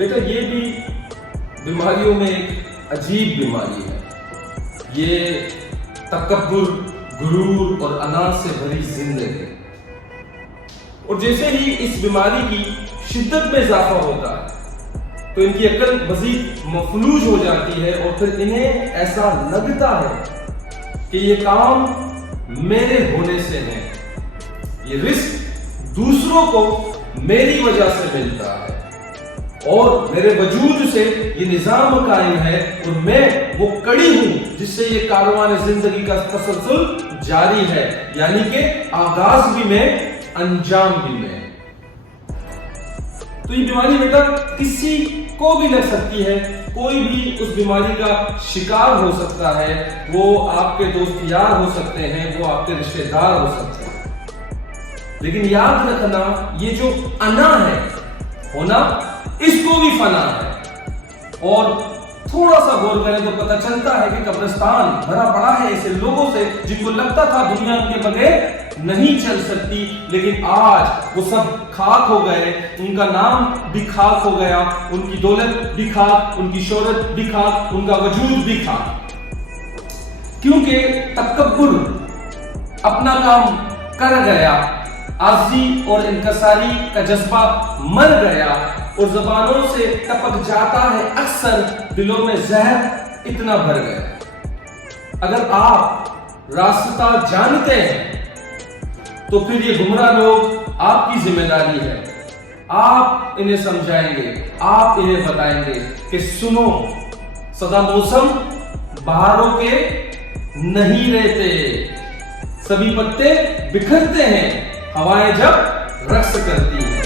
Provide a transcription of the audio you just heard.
بیٹا یہ بھی بیماریوں میں ایک عجیب بیماری ہے، یہ تکبر، غرور اور انا سے بھری زندگی۔ اور جیسے ہی اس بیماری کی شدت میں اضافہ ہوتا ہے تو ان کی عقل مزید مفلوج ہو جاتی ہے، اور پھر انہیں ایسا لگتا ہے کہ یہ کام میرے ہونے سے ہے، یہ رزق دوسروں کو میری وجہ سے ملتا ہے، اور میرے وجود سے یہ نظام قائم ہے، اور میں وہ کڑی ہوں جس سے یہ کاروان زندگی کا تسلسل جاری ہے، یعنی کہ آغاز بھی میں، انجام بھی میں۔ تو یہ بیماری بیٹا کسی کو بھی لگ سکتی ہے، کوئی بھی اس بیماری کا شکار ہو سکتا ہے، وہ آپ کے دوست یار ہو سکتے ہیں، وہ آپ کے رشتہ دار ہو سکتے ہیں، لیکن یاد رکھنا یہ جو انا ہے ہونا، اس کو بھی فنا ہے۔ اور تھوڑا سا غور کریں تو پتہ چلتا ہے کہ قبرستان بھرا پڑا ہے ایسے لوگوں سے جن کو لگتا تھا دنیا کے بغیر نہیں چل سکتی، لیکن آج وہ سب خاک ہو گئے، ان کا نام بھی خاک ہو گیا، ان کی دولت بھی خاک، ان کی شہرت بھی خاک، ان کا وجود بھی خاک، کیونکہ تکبر اپنا کام کر گیا، عاجزی اور انکساری کا جذبہ مر گیا، اور زبانوں سے ٹپک جاتا ہے اکثر، دلوں میں زہر اتنا بھر گیا۔ اگر آپ راستہ جانتے ہیں تو پھر یہ گمراہ لوگ آپ کی ذمہ داری ہے، آپ انہیں سمجھائیں گے، آپ انہیں بتائیں گے کہ سنو، سدا موسم بہاروں کے نہیں رہتے، سبھی پتے بکھرتے ہیں، ہوائیں جب رقص کرتی ہیں۔